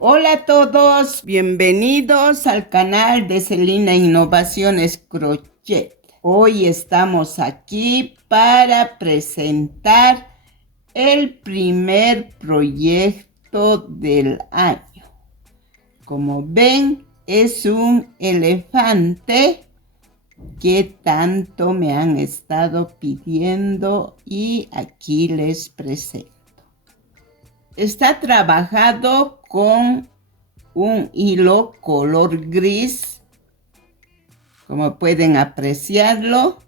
Hola a todos, bienvenidos al canal de Celina Innovaciones Crochet. Hoy estamos aquí para presentar el primer proyecto del año. Como ven, es un elefante que tanto me han estado pidiendo y aquí les presento. Está trabajado con un hilo color gris, como pueden apreciarlo,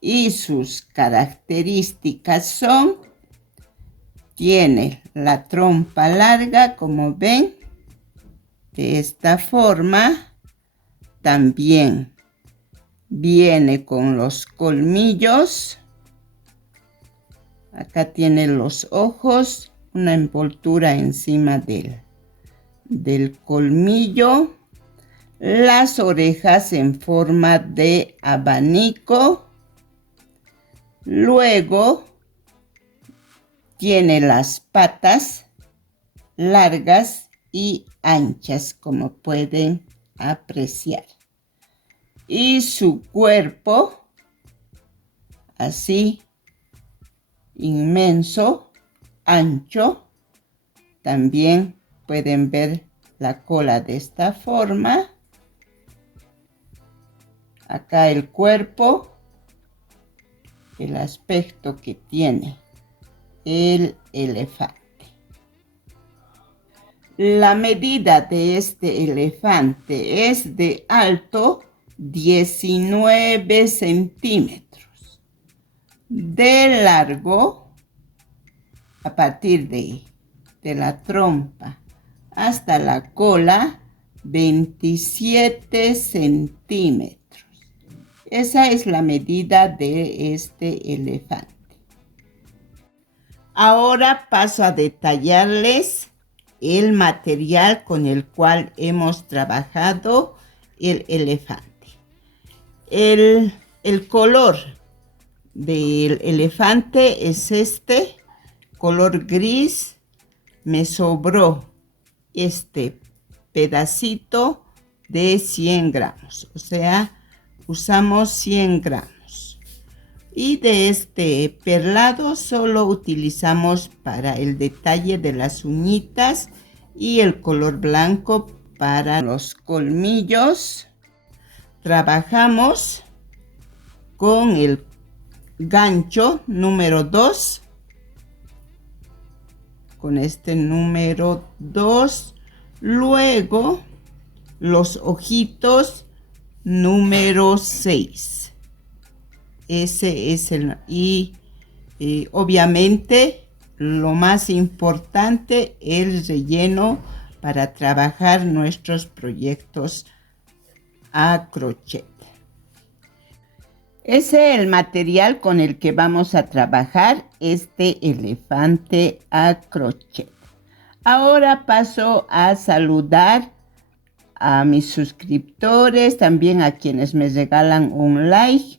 y sus características son: tiene la trompa larga, como ven, de esta forma. También viene con los colmillos. Acá tiene los ojos, una envoltura encima del colmillo, las orejas en forma de abanico. Luego tiene las patas largas y anchas, como pueden apreciar. Y su cuerpo, así, inmenso, ancho. También pueden ver la cola de esta forma. Acá el cuerpo, el aspecto que tiene el elefante. La medida de este elefante es de alto 19 centímetros. De largo, a partir de la trompa hasta la cola, 27 centímetros. Esa es la medida de este elefante. Ahora paso a detallarles el material con el cual hemos trabajado el elefante. El color del elefante es este, color gris. Me sobró este pedacito de 100 gramos, o sea, usamos 100 gramos. Y de este perlado solo utilizamos para el detalle de las uñitas y el color blanco para los colmillos. Trabajamos con el gancho número 2. Con este número 2. Luego los ojitos número 6. Ese es el... Y obviamente lo más importante, el relleno para trabajar nuestros proyectos a crochet. Ese es el material con el que vamos a trabajar este elefante a crochet. Ahora paso a saludar a mis suscriptores, también a quienes me regalan un like.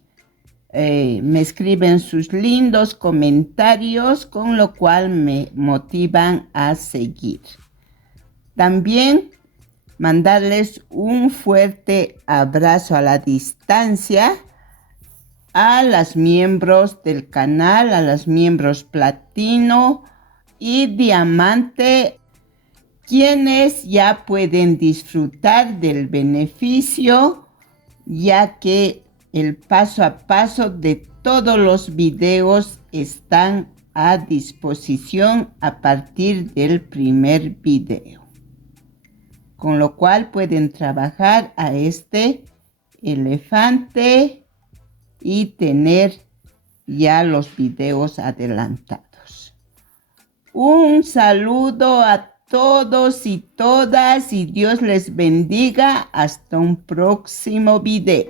Me escriben sus lindos comentarios, con lo cual me motivan a seguir. También mandarles un fuerte abrazo a la distancia a las miembros del canal, a las miembros platino y diamante, quienes ya pueden disfrutar del beneficio, ya que el paso a paso de todos los videos están a disposición a partir del primer video. Con lo cual pueden trabajar a este elefante y tener ya los videos adelantados. Un saludo a todos y todas y Dios les bendiga. Hasta un próximo video.